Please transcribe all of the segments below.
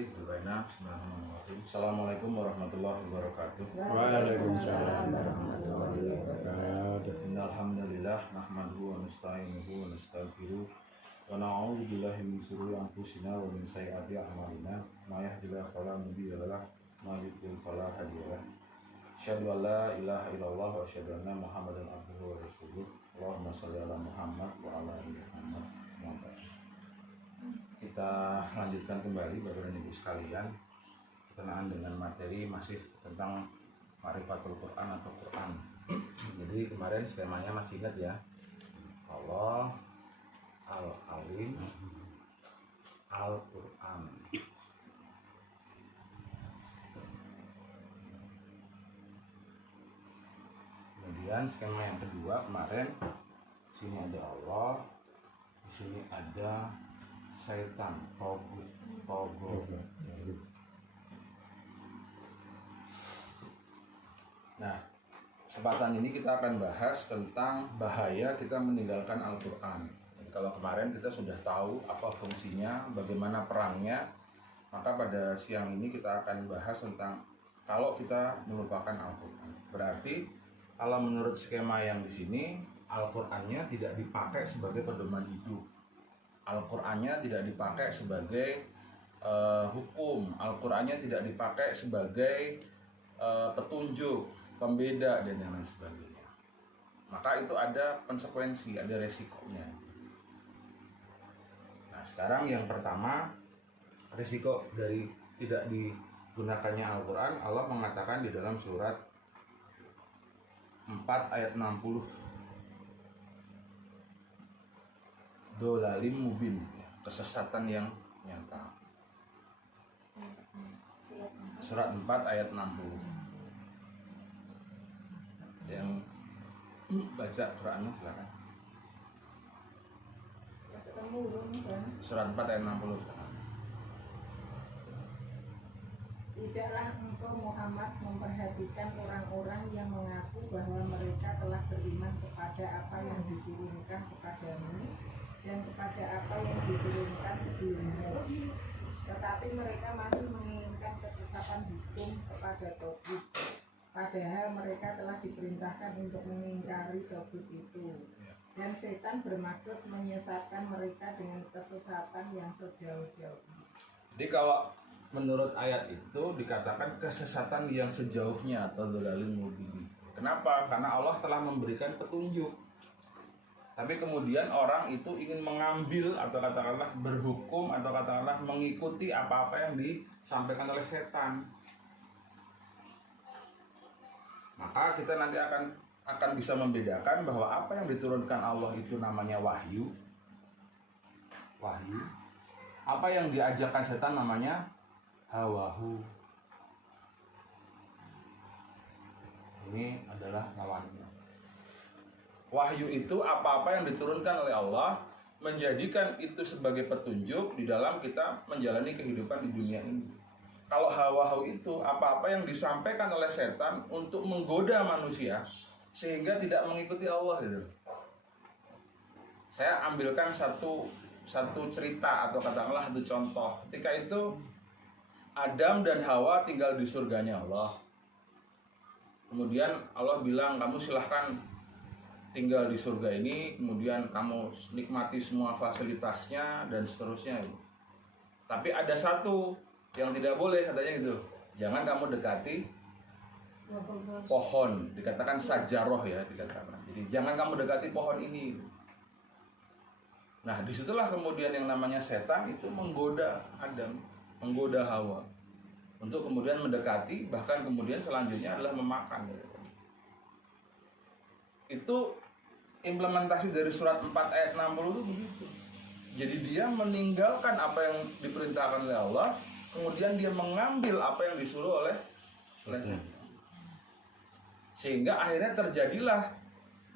kasih doaina. Bismillahirrahmanirrahim. Assalamualaikum warahmatullahi wabarakatuh. Waalaikumsalam warahmatullahi wabarakatuh. Innal hamdalillah nahmaduhu wa nasta'inuhu wa nastaghfiruh wa na'udzu billahi min shururi anfusina wa min sayyiati a'malina. May yahdihillahu fala mudilla lahu wa may yudlil fala hadiya lahu. Asyhadu an la ilaha illallah wa asyhadu anna Muhammadan abduhu wa rasuluh. Allahumma shalli ala Muhammad wa ala ali Muhammad. Kita lanjutkan kembali Bapak dan Ibu sekalian berkenaan dengan materi masih tentang Ma'rifatul Quran atau Quran. Jadi kemarin skemanya masih ingat ya, Allah, Al-Alim, Al-Quran. Kemudian skema yang kedua kemarin, sini ada Allah, di sini ada Syaitan, Togut. Nah, kesempatan ini kita akan bahas tentang bahaya kita meninggalkan Al-Quran. Jadi kalau kemarin kita sudah tahu apa fungsinya, bagaimana perangnya, maka pada siang ini kita akan bahas tentang kalau kita melupakan Al-Quran. Berarti kalau menurut skema yang di sini, Al-Qurannya tidak dipakai sebagai pedoman hidup. Al-Qurannya tidak dipakai sebagai hukum. Al-Qurannya tidak dipakai sebagai petunjuk, pembeda, dan yang lain sebagainya. Maka itu ada konsekuensi, ada resikonya. Nah, sekarang yang pertama, resiko dari tidak digunakannya Al-Quran, Allah mengatakan di dalam surat 4 ayat 60, dolalim mubin, kesesatan yang nyata. Surat 4 ayat 60. Yang baca Qurannya silakan. Surat 4 ayat 60 silakan. Tidaklah engkau Muhammad memperhatikan orang-orang yang mengaku bahwa mereka telah beriman kepada apa yang diturunkan kepadamu dan kepada apa yang diturunkan sebelumnya, tetapi mereka masih menginginkan ketetapan hukum kepada Tauhid, padahal mereka telah diperintahkan untuk mengingkari Tauhid itu. Dan setan bermaksud menyesatkan mereka dengan kesesatan yang sejauh-jauhnya. Jadi kalau menurut ayat itu dikatakan kesesatan yang sejauhnya atau dolalim mubin. Kenapa? Karena Allah telah memberikan petunjuk. Tapi kemudian orang itu ingin mengambil atau katakanlah berhukum atau katakanlah mengikuti apa-apa yang disampaikan oleh setan. Maka kita nanti akan bisa membedakan bahwa apa yang diturunkan Allah itu namanya wahyu. Apa yang diajarkan setan namanya hawahu. Ini adalah lawannya. Wahyu itu apa-apa yang diturunkan oleh Allah, menjadikan itu sebagai petunjuk di dalam kita menjalani kehidupan di dunia ini. Kalau hawahu itu apa-apa yang disampaikan oleh setan untuk menggoda manusia sehingga tidak mengikuti Allah gitu. Saya ambilkan satu cerita atau katakanlah satu contoh. Ketika itu Adam dan Hawa tinggal di surganya Allah. Kemudian Allah bilang, kamu silahkan tinggal di surga ini, kemudian kamu nikmati semua fasilitasnya dan seterusnya. Tapi ada satu yang tidak boleh katanya gitu. Jangan kamu dekati pohon, dikatakan sajaroh ya dikatakan. Jadi jangan kamu dekati pohon ini. Nah, disitulah kemudian yang namanya setan itu menggoda Adam, menggoda Hawa untuk kemudian mendekati, bahkan kemudian selanjutnya adalah memakan. Itu implementasi dari surat 4 ayat 60 itu begitu. Jadi dia meninggalkan apa yang diperintahkan oleh Allah, kemudian dia mengambil apa yang disuruh oleh setan. Sehingga akhirnya terjadilah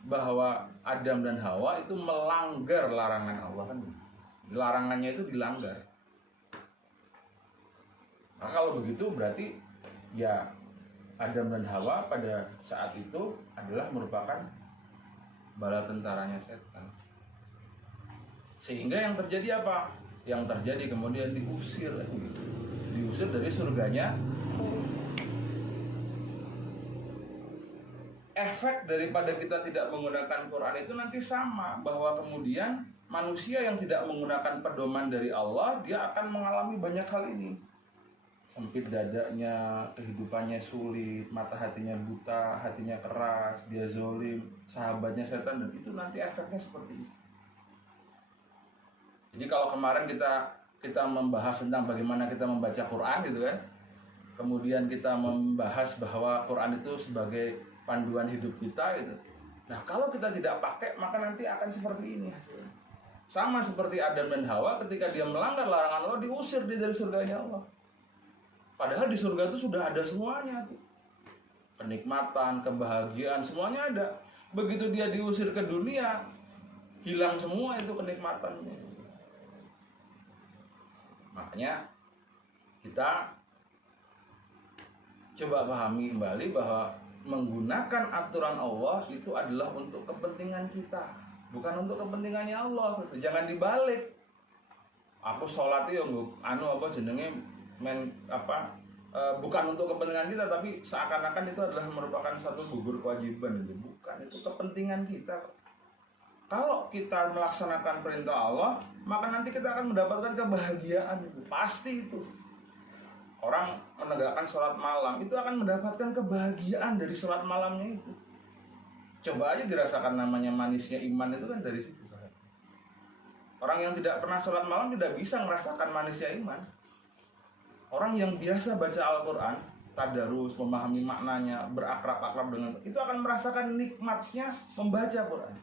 bahwa Adam dan Hawa itu melanggar larangan Allah kan. Larangannya itu dilanggar. Nah, kalau begitu berarti ya Adam dan Hawa pada saat itu adalah merupakan bala tentaranya setan. Sehingga yang terjadi apa? Yang terjadi kemudian diusir diusir dari surganya. Efek daripada kita tidak menggunakan Quran itu nanti sama, bahwa kemudian manusia yang tidak menggunakan pedoman dari Allah, dia akan mengalami banyak hal ini. Sempit dadanya, kehidupannya sulit, mata hatinya buta, hatinya keras, dia zolim, sahabatnya setan, dan itu nanti efeknya seperti itu. Jadi kalau kemarin kita membahas tentang bagaimana kita membaca Quran gitu kan, kemudian kita membahas bahwa Quran itu sebagai panduan hidup kita gitu. Nah kalau kita tidak pakai, maka nanti akan seperti ini hasilnya. Sama seperti Adam dan Hawa, ketika dia melanggar larangan Allah, diusir dia dari surganya Allah. Padahal di surga itu sudah ada semuanya tuh. Kenikmatan, kebahagiaan, semuanya ada. Begitu dia diusir ke dunia, hilang semua itu kenikmatannya. Makanya kita coba pahami kembali bahwa menggunakan aturan Allah itu adalah untuk kepentingan kita, bukan untuk kepentingannya Allah. Jangan dibalik. Aku sholat itu bukan untuk kepentingan kita, tapi seakan-akan itu adalah merupakan satu gugur kewajiban. Itu bukan, itu kepentingan kita. Kalau kita melaksanakan perintah Allah, maka nanti kita akan mendapatkan kebahagiaan. Itu pasti itu. Orang menegakkan sholat malam itu akan mendapatkan kebahagiaan dari sholat malamnya itu. Coba aja dirasakan namanya manisnya iman itu kan dari situ. Orang yang tidak pernah sholat malam tidak bisa merasakan manisnya iman. Orang yang biasa baca Al-Quran, tadarus, memahami maknanya, berakrab-akrab dengan itu akan merasakan nikmatnya membaca Quran.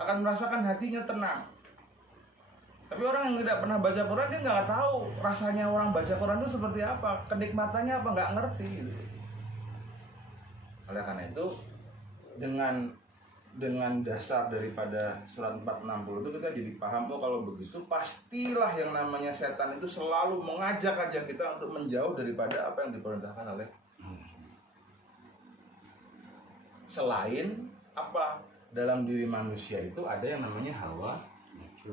Akan merasakan hatinya tenang. Tapi orang yang tidak pernah baca Quran, dia nggak tahu rasanya orang baca Quran itu seperti apa, kenikmatannya apa, nggak ngerti gitu. Oleh karena itu, dengan dasar daripada surat 460 itu kita jadi paham, oh kalau begitu pastilah yang namanya setan itu selalu mengajak-ajak kita untuk menjauh daripada apa yang diperintahkan oleh selain apa, dalam diri manusia itu ada yang namanya hawa nafsu.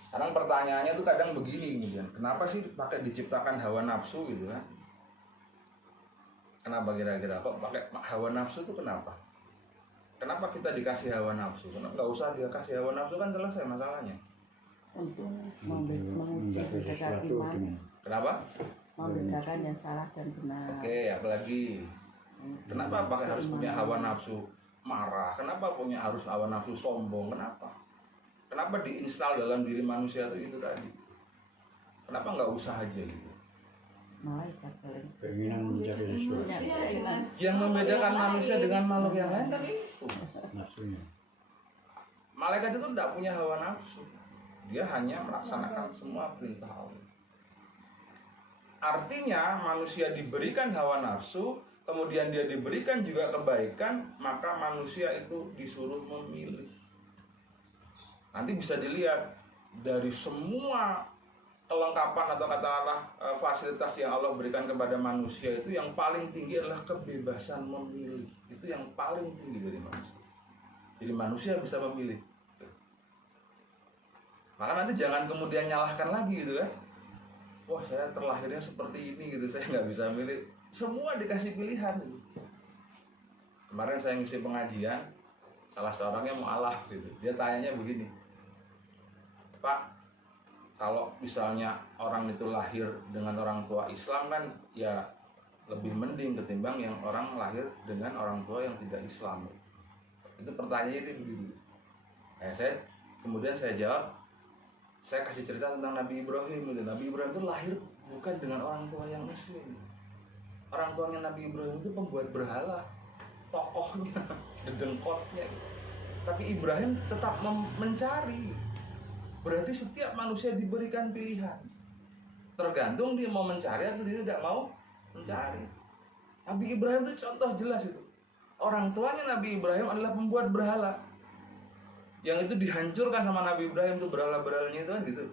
Sekarang pertanyaannya tuh kadang begini kemudian, kenapa sih pakai diciptakan hawa nafsu gitu kan? Kenapa kira-kira kok pakai hawa nafsu itu kenapa? Kenapa kita dikasih hawa nafsu? Kenapa nggak usah dia kasih hawa nafsu, kan selesai masalahnya? Untuk membedakan iman. Kenapa? Membedakan yang salah dan benar. Oke, apalagi kenapa pakai harus punya hawa nafsu marah? Kenapa harus hawa nafsu sombong? Kenapa diinstal dalam diri manusia itu tadi? Kenapa nggak usah aja gitu? Malaikat Keinginan menjadi sesuatu. Yang membedakan manusia dengan makhluk yang lain kan itu Nafsunya. Malaikat itu tidak punya hawa nafsu. Dia hanya melaksanakan semua perintah Allah. Artinya manusia diberikan hawa nafsu, kemudian dia diberikan juga kebaikan, maka manusia itu disuruh memilih. Nanti bisa dilihat dari semua kelengkapan atau katakanlah fasilitas yang Allah berikan kepada manusia, itu yang paling tinggi adalah kebebasan memilih. Itu yang paling tinggi dari manusia. Jadi manusia bisa memilih. Maka nanti jangan kemudian nyalahkan lagi gitu kan. Wah, saya terlahirnya seperti ini gitu, saya nggak bisa milih. Semua dikasih pilihan gitu. Kemarin saya ngisi pengajian, salah seorangnya mu'alaf gitu. Dia tanyanya begini, Pak, kalau misalnya orang itu lahir dengan orang tua Islam kan ya lebih mending ketimbang yang orang lahir dengan orang tua yang tidak Islam. Itu pertanyaannya itu begini. Kemudian saya jawab, saya kasih cerita tentang Nabi Ibrahim. Nabi Ibrahim itu lahir bukan dengan orang tua yang Muslim. Orang tuanya Nabi Ibrahim itu pembuat berhala, tokohnya, dedengkotnya. Tapi Ibrahim tetap mencari. Berarti setiap manusia diberikan pilihan. Tergantung dia mau mencari atau dia tidak mau mencari. Nabi Ibrahim itu contoh jelas itu. Orang tuanya Nabi Ibrahim adalah pembuat berhala. Yang itu dihancurkan sama Nabi Ibrahim tuh berhala-berhalanya itu kan gitu.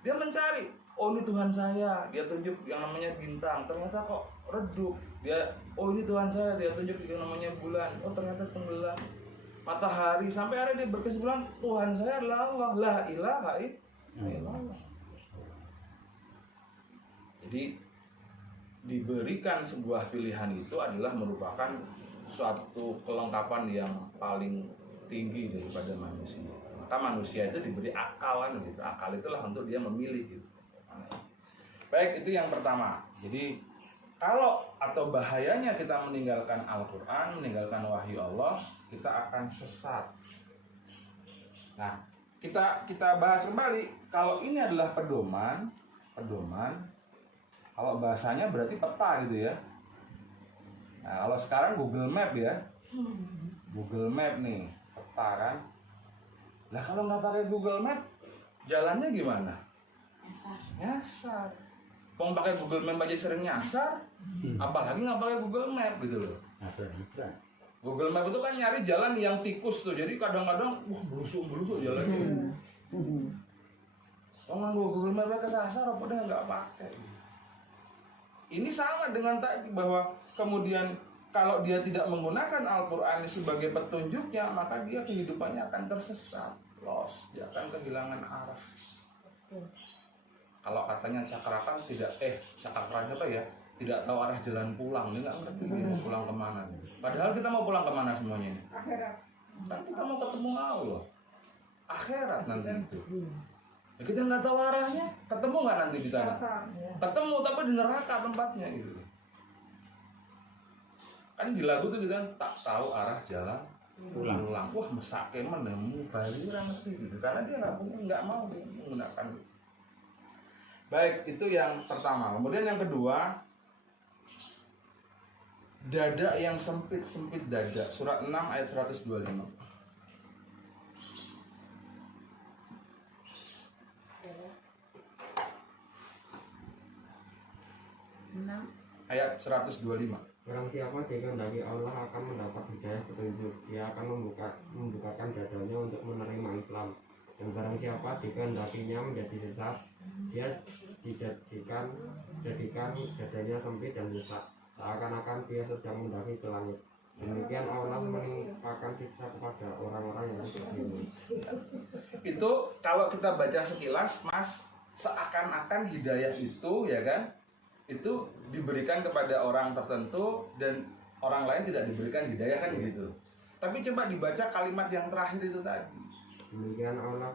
Dia mencari, oh ini Tuhan saya, dia tunjuk yang namanya bintang, ternyata kok redup. Oh ini Tuhan saya, dia tunjuk yang namanya bulan, oh ternyata tenggelam. matahari, sampai akhirnya dia berkesimpulan Tuhan saya adalah Allah, la ilaha illallah. Jadi diberikan sebuah pilihan itu adalah merupakan suatu kelengkapan yang paling tinggi daripada manusia. Maka manusia itu diberi akalan gitu. Akal itulah untuk dia memilih gitu. Baik, itu yang pertama. Jadi kalau atau bahayanya kita meninggalkan Al-Quran, meninggalkan wahyu Allah, kita akan sesat. Nah, kita bahas kembali. Kalau ini adalah pedoman, kalau bahasanya berarti peta gitu ya. Nah, kalau sekarang Google Map ya, Google Map nih, peta kan. Lah kalau nggak pakai Google Map, jalannya gimana? Nyasar. Mau pakai Google Map aja sering nyasar, apalagi nggak pakai Google Map gitu loh. Google Map itu kan nyari jalan yang tikus tuh, jadi kadang-kadang belusuk jalannya. Orang Google Map kesasar, apa dia nggak pakai. Ini sama dengan tadi bahwa kemudian kalau dia tidak menggunakan Al-Quran sebagai petunjuknya, maka dia kehidupannya akan tersesat, lost, dia akan kehilangan arah. Kalau katanya cakrakan cakrakan apa ya? Tidak tahu arah jalan pulang, ini nggak ngerti mau pulang kemana. Padahal kita mau pulang kemana semuanya ini? Akhirat. Kan kita mau ketemu Allah, akhirat nanti itu. Ya, kita nggak tahu arahnya, ketemu nggak nanti di sana? Ketemu tapi di neraka tempatnya gitu. Kan di lagu tuh kan tak tahu arah jalan pulang. Wah mesake menemu Bali orang mesti gitu, karena dia nggak mau menggunakan. Baik, itu yang pertama. Kemudian yang kedua, dada yang sempit dada. Surat 6 ayat 125. Ayat 125. Barang siapa dikehendaki Allah akan mendapat hidayah petunjuk, dia akan membukakan dadanya untuk menerima Islam. Dan barang siapa dikehendakinya menjadi sesat, dia jadikan dadanya sempit dan rusak, seakan-akan dia sedang mendaki ke langit. Demikian Allah menimpakan siksa kepada orang-orang yang beriman. Itu kalau kita baca sekilas, Mas, seakan-akan hidayah itu ya kan, itu diberikan kepada orang tertentu dan orang lain tidak diberikan hidayah kan begitu. Tapi coba dibaca kalimat yang terakhir itu tadi. Demikian Allah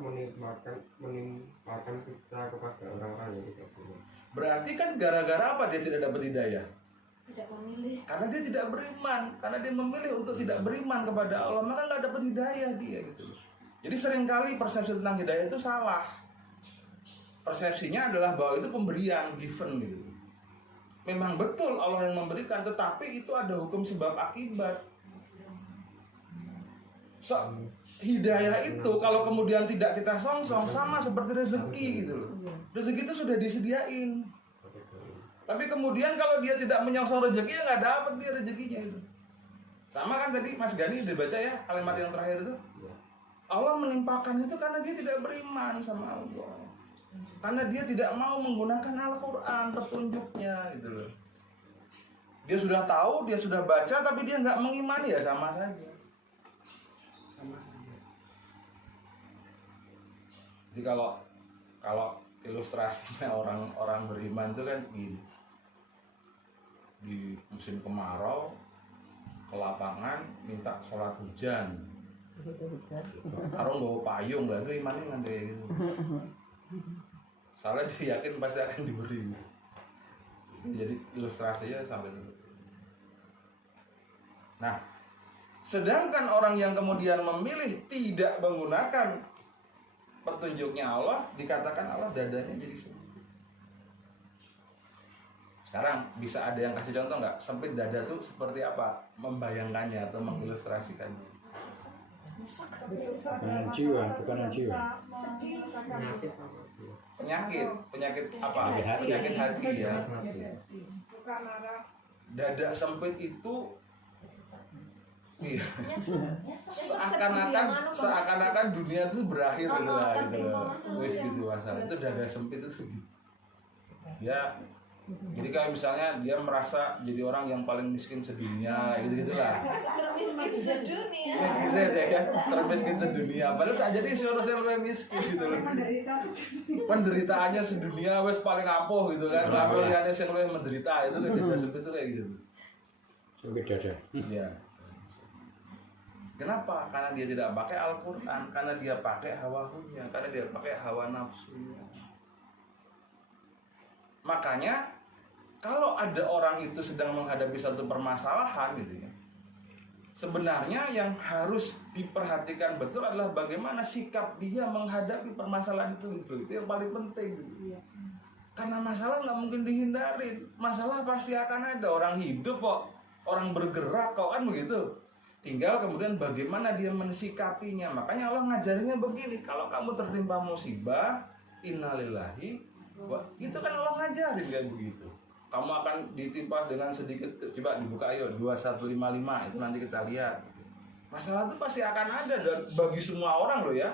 menimpakan siksa kepada orang-orang yang tidak beriman. Berarti kan gara-gara apa dia tidak dapat hidayah? Tidak memilih. Karena dia tidak beriman, karena dia memilih untuk tidak beriman kepada Allah, maka nggak dapat hidayah dia gitu. Jadi seringkali persepsi tentang hidayah itu salah. Persepsinya adalah bahwa itu pemberian, given gitu. Memang betul Allah yang memberikan, tetapi itu ada hukum sebab akibat. Hidayah itu kalau kemudian tidak kita songsong, sama seperti rezeki gitu loh. Rezeki itu sudah disediain. Tapi kemudian kalau dia tidak menyongsong rezeki, ya nggak dapat dia rezekinya itu. Sama kan tadi Mas Gani dibaca ya kalimat yang terakhir itu. Allah menimpakan itu karena dia tidak beriman sama Allah. Karena dia tidak mau menggunakan Al-Quran petunjuknya gitu loh. Dia sudah tahu, dia sudah baca, tapi dia nggak mengimani, ya sama saja. Jadi kalau ilustrasinya orang beriman itu kan gini, di musim kemarau ke lapangan minta sholat hujan, harus bawa payung lah, itu imannya nanti gitu. Soalnya dia yakin pasti akan diberi. Jadi ilustrasinya sampai itu. Nah, sedangkan orang yang kemudian memilih tidak menggunakan petunjuknya Allah, dikatakan Allah dadanya jadi sempit. Sekarang bisa ada yang kasih contoh nggak? Sempit dada tuh seperti apa? Membayangkannya atau mengilustrasikannya? Bukan jiwa. Penyakit apa? Hati. Penyakit hati ya. Suka marah. Dada sempit itu iya. Seakan-akan Seakan-akan dunia itu berakhir gitu lah gitu. tertimpa masalah Wis ya. gitu masalah. Itu dada sempit itu. Ya Jadi kayak misalnya dia merasa jadi orang yang paling miskin sedunia, gitu-gitulah. Termiskin sedunia. Bisa ya kan? Termiskin sedunia. Padahal saja dia seharusnya lebih miskin gitu loh. Penderitaannya sedunia wes paling ampuh gitu kan. Lalu liane sing lebih menderita itu kan dia sebut itu kayak gitu. Sampai dada. Iya. Kenapa? Karena dia tidak pakai Al-Quran, karena dia pakai hawahunya, karena dia pakai hawa nafsunya. Makanya kalau ada orang itu sedang menghadapi satu permasalahan gitu ya, sebenarnya yang harus diperhatikan betul adalah bagaimana sikap dia menghadapi permasalahan itu gitu. Itu yang paling penting gitu. Karena masalah nggak mungkin dihindarin, masalah pasti akan ada. Orang hidup kok, orang bergerak kok, kan begitu. Tinggal kemudian bagaimana dia mensikapinya. Makanya Allah ngajarinnya begini, kalau kamu tertimpa musibah, innalillahi, itu kan Allah ngajarin kayak begitu. Kamu akan ditimpa dengan sedikit, coba dibuka ayo 2155 itu nanti kita lihat. Masalah itu pasti akan ada dan bagi semua orang loh ya.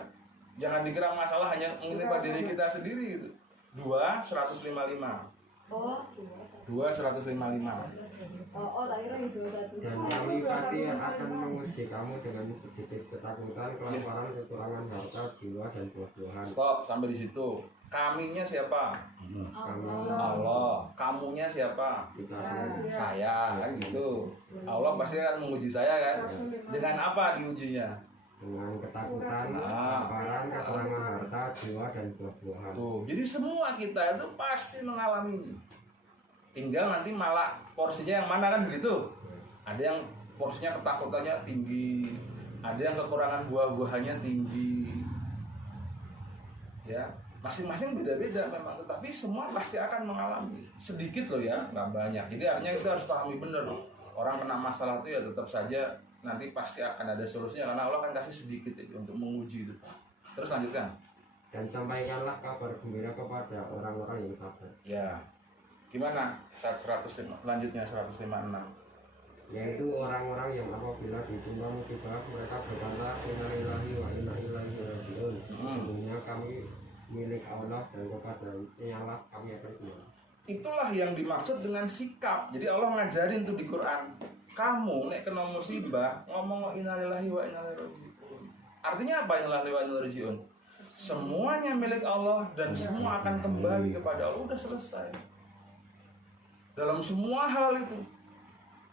Jangan dikira masalah hanya menimpa diri kita sendiri gitu. 2155. Oh, 2155. tak kira itu satu. Dan kami pasti akan menguji kamu dengan sedikit ketakutan, kelaparan, kekurangan harta, jiwa, dan buah-buahan. Stop sampai di situ. Kaminya siapa? Allah. Kamunya siapa? Kita semua. Saya kan gitu. Allah pasti akan menguji saya kan. Dengan apa diujinya? Dengan ketakutan, kelaparan, kekurangan harta, jiwa, dan buah-buahan. Tuh, jadi semua kita itu pasti mengalami ini. Tinggal nanti malah porsinya yang mana kan begitu. Ada yang porsinya ketakutannya tinggi, ada yang kekurangan buah-buahannya tinggi. Ya, masing-masing beda-beda memang, tetapi semua pasti akan mengalami. Sedikit loh ya, nggak banyak. Jadi artinya itu harus pahami benar. Orang kena masalah itu ya tetap saja nanti pasti akan ada solusinya karena Allah kan kasih sedikit itu untuk menguji itu. Terus lanjutkan. Dan sampaikanlah kabar gembira kepada orang-orang yang sabar. Ya. Gimana? Saat 105 lanjutnya 156. Yaitu orang-orang yang apabila ditimpa musibah mereka berkata inna lillahi wa inna ilaihi raji'un. Sesungguhnya kami milik Allah dan kepadanya lah kami akan kembali. Itulah yang dimaksud dengan sikap. Jadi Allah ngajarin tuh di Quran. Kamu nek kena musibah ngomong innalillahi wa inna ilaihi raji'un. Artinya apa innalillahi wa inna ilaihi raji'un? Semuanya milik Allah dan semua akan kembali kepada Allah. Udah selesai. Dalam semua hal itu,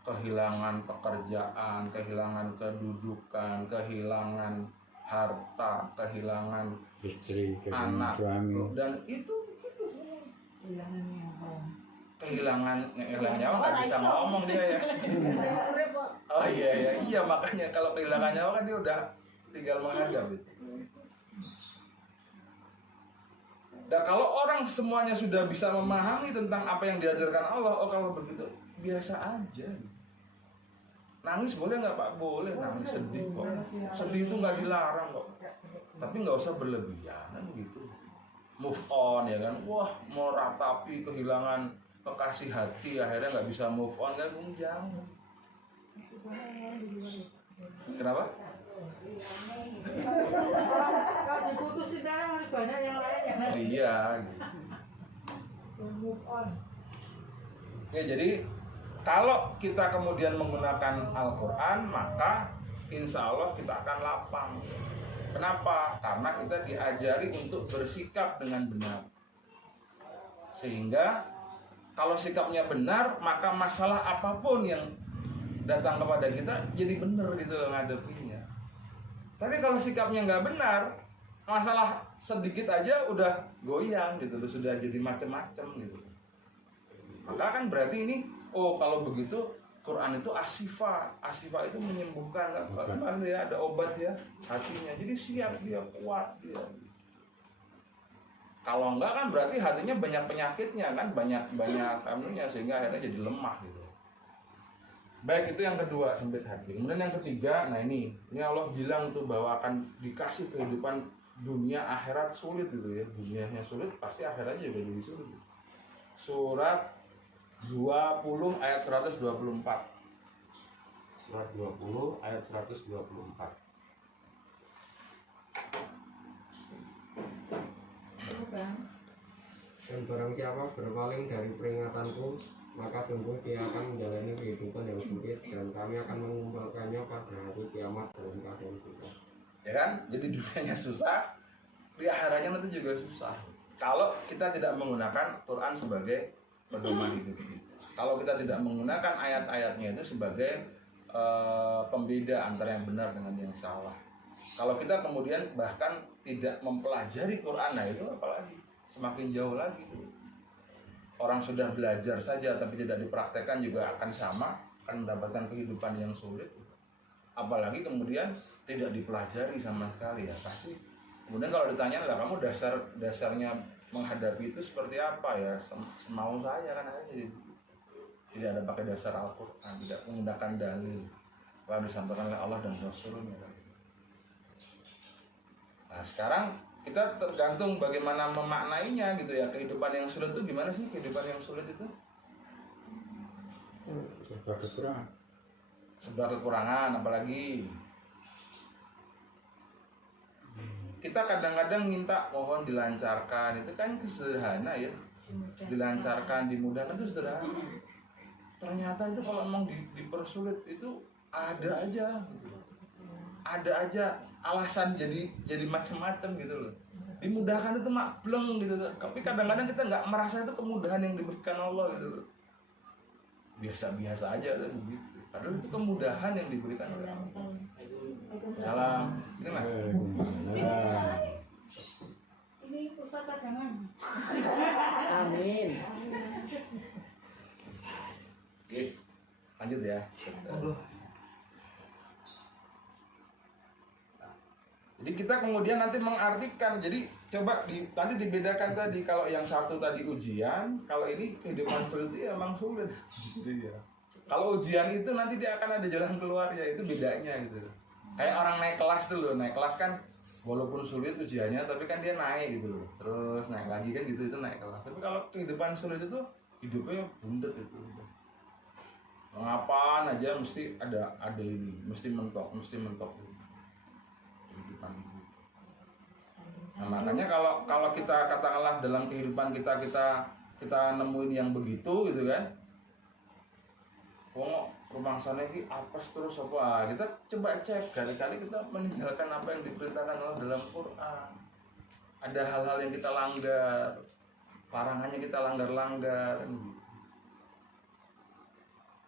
kehilangan pekerjaan, kehilangan kedudukan, kehilangan harta, kehilangan Istri, anak, suami. dan itu kehilangan nyawa nggak bisa ngomong dia ya. Oh iya makanya kalau kehilangan nyawa kan dia udah tinggal menghadap gitu. Dan kalau orang semuanya sudah bisa memahami tentang apa yang diajarkan Allah, oh kalau begitu biasa aja. Nangis boleh nggak Pak? Boleh nangis, sedih kok. Sedih itu nggak dilarang kok. Tapi nggak usah berlebihan gitu. Move on ya kan. Wah mau ratapi kehilangan kekasih hati akhirnya nggak bisa move on kan? Jangan. Kenapa? Kalau diputusin kan banyak yang lain yang harus Iya. move on. Ya jadi kalau kita kemudian menggunakan Al-Quran maka insya Allah kita akan lapang. Kenapa? Karena kita diajari untuk bersikap dengan benar. Sehingga kalau sikapnya benar maka masalah apapun yang datang kepada kita jadi benar gitu ngadepinnya. Tapi kalau sikapnya nggak benar, masalah sedikit aja udah goyang gitu, sudah jadi macam-macam gitu. Maka kan berarti ini, oh kalau begitu Quran itu asifah itu menyembuhkan kan ya, ada obat ya hatinya. Jadi siap dia, kuat dia. Kalau enggak kan berarti hatinya banyak penyakitnya kan, banyak anunya sehingga akhirnya jadi lemah gitu. Baik, itu yang kedua, sempit hati. Kemudian yang ketiga, nah ini Allah bilang tuh bahwa akan dikasih kehidupan dunia akhirat sulit gitu ya. Dunianya sulit, pasti akhiratnya juga jadi sulit. Surat 20 ayat 124. Surat 20 ayat 124. Dan barang siapa berpaling dari peringatanku, maka sungguh dia akan menjalani kehidupan yang sempit dan kami akan mengumpulkannya pada hari kiamat dalam keadaan susah. Ya kan? Jadi dunianya susah, peliharanya nanti juga susah. Kalau kita tidak menggunakan Quran sebagai pedoman hidup kita. Kalau kita tidak menggunakan ayat-ayatnya itu sebagai pembeda antara yang benar dengan yang salah. Kalau kita kemudian bahkan tidak mempelajari Quran, nah itu apalagi semakin jauh lagi. Orang sudah belajar saja tapi tidak dipraktekkan juga akan sama, akan mendapatkan kehidupan yang sulit. Apalagi kemudian tidak dipelajari sama sekali, ya pasti. Kemudian kalau ditanya lah, kamu dasarnya menghadapi itu seperti apa, ya semau saya kan aja. Tidak ada pakai dasar Al-Quran, tidak menggunakan dalil yang disampaikan oleh Allah dan Rasulnya. Nah sekarang kita tergantung bagaimana memaknainya gitu ya. Kehidupan yang sulit itu gimana sih? Kehidupan yang sulit itu Serba kekurangan. sebuah kekurangan, apalagi kita kadang-kadang minta mohon dilancarkan, itu kan sederhana ya, dilancarkan, dimudahkan itu sederhana. Ternyata itu kalau memang dipersulit itu ada aja alasan jadi macam-macam gitu loh. Dimudahkan itu maklum gitu, tapi kadang-kadang kita nggak merasa itu kemudahan yang diberikan Allah gitu loh. Biasa-biasa aja tuh begitu. Padahal itu kemudahan yang diberikan oleh Allah. Salam. Ini Mas. Ini Ustaz jangan. Amin. Oke, lanjut ya. Jadi kita kemudian nanti mengartikan, jadi coba nanti dibedakan tadi, kalau yang satu tadi ujian, kalau ini kehidupan sulit itu emang sulit. Jadi ya. Kalau ujian itu nanti dia akan ada jalan keluarnya, itu bedanya gitu. Kayak orang naik kelas tuh loh, naik kelas kan walaupun sulit ujiannya, tapi kan dia naik gitu loh. Terus naik lagi kan gitu, itu naik kelas. Tapi kalau kehidupan sulit itu hidupnya bundet itu. Mengapaan aja mesti ada ini, mesti mentok kehidupan itu. Nah, makanya kalau kita katakanlah dalam kehidupan kita nemuin yang begitu gitu kan, rumah sana ini apes terus apa, kita coba cek kali-kali kita meninggalkan apa yang diperintahkan Allah dalam Quran. Ada hal-hal yang kita langgar, larangannya kita langgar kan gitu.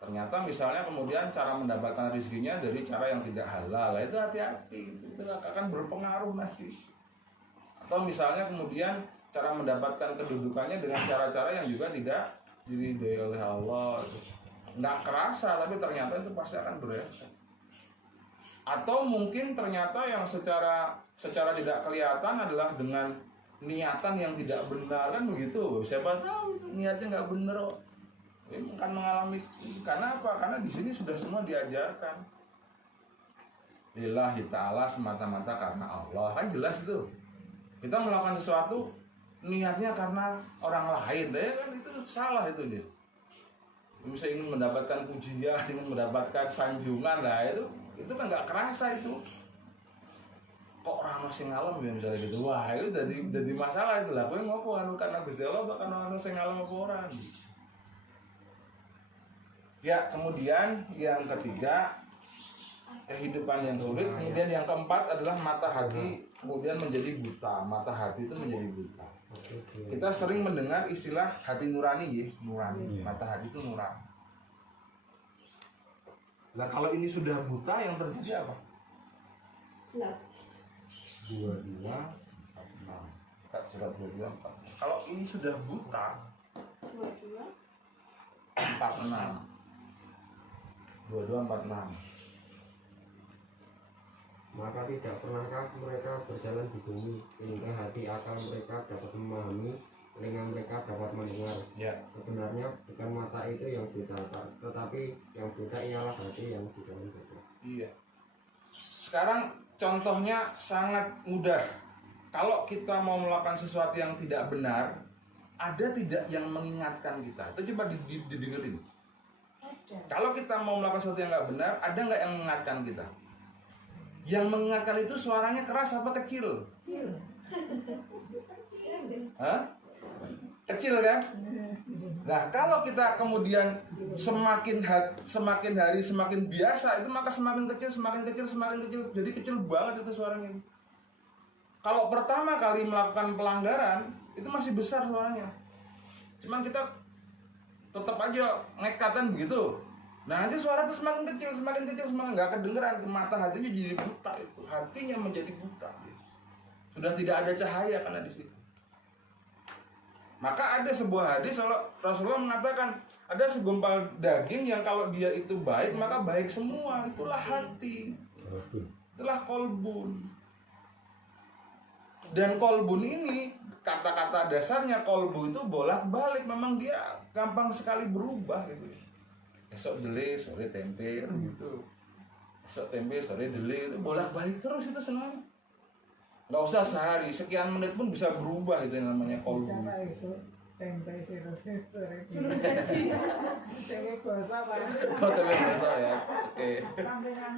Ternyata misalnya kemudian cara mendapatkan rezekinya dari cara yang tidak halal, itu hati-hati, itu akan berpengaruh nanti. Atau misalnya kemudian cara mendapatkan kedudukannya dengan cara-cara yang juga tidak diridhoi oleh Allah. Nggak kerasa, tapi ternyata itu pasti akan berefek. Atau mungkin ternyata yang secara tidak kelihatan adalah dengan niatan yang tidak benar, kan begitu. Siapa tahu niatnya nggak benar, akan mengalami. Karena apa? Karena di sini sudah semua diajarkan. Lillahi ta'ala semata-mata karena Allah, kan jelas itu. Kita melakukan sesuatu niatnya karena orang lain, kan itu salah itu dia. Bisa ingin mendapatkan pujian, ingin mendapatkan sanjungan, lah itu kan nggak kerasa itu. Kok orang masih ngalem ya misalnya gitu, wah itu jadi masalah itu lah. Gue ngopo anu karena Gusti Allah atau karena anu sing ngalem apa orang. Ya, kemudian yang ketiga kehidupan yang sulit. Kemudian yang keempat adalah mata hati kemudian menjadi buta. Mata hati itu menjadi buta. Kita sering mendengar istilah hati nurani ya, nurani. Mata hati itu nurani. Nah kalau ini sudah buta, yang terjadi apa? 22, 46. Surat 22, 46. Kalau ini sudah buta, 46. 22, 46. Maka tidak pernahkah mereka berjalan di bumi sehingga hati akal mereka dapat memahami, telinga mereka dapat mendengar. Ya. Sebenarnya bukan mata itu yang buta, tetapi yang buta ialah hati yang di dalam dada. Iya. Sekarang contohnya sangat mudah. Kalau kita mau melakukan sesuatu yang tidak benar, ada tidak yang mengingatkan kita? Itu coba didengerin. Kalau kita mau melakukan sesuatu yang nggak benar, ada nggak yang mengingatkan kita? Yang mengingatkan itu suaranya keras apa kecil? Hah? kecil kan? Nah, kalau kita kemudian semakin hari semakin biasa, itu maka semakin kecil, jadi kecil banget itu suaranya. Kalau pertama kali melakukan pelanggaran, itu masih besar suaranya. Cuman kita tetap aja ngekatan begitu. Nah, nanti suara itu semakin kecil, semakin nggak kedengeran, mata hatinya jadi buta itu, hatinya menjadi buta. Sudah tidak ada cahaya karena di situ. Maka ada sebuah hadis Rasulullah mengatakan ada segumpal daging yang kalau dia itu baik maka baik semua. Itulah hati. Itulah kolbun. Dan kolbun ini kata-kata dasarnya kolbu itu bolak-balik. Memang dia gampang sekali berubah gitu. Esok dele, sore tempe gitu. Esok tempe, sore dele itu bolak-balik terus itu semuanya. Nggak usah sehari, sekian menit pun bisa berubah itu yang namanya kolbu. Bisa Pak esok tempe sore tempe gosok Pak. Oh, tempe gosok ya. Oke. Sampai kan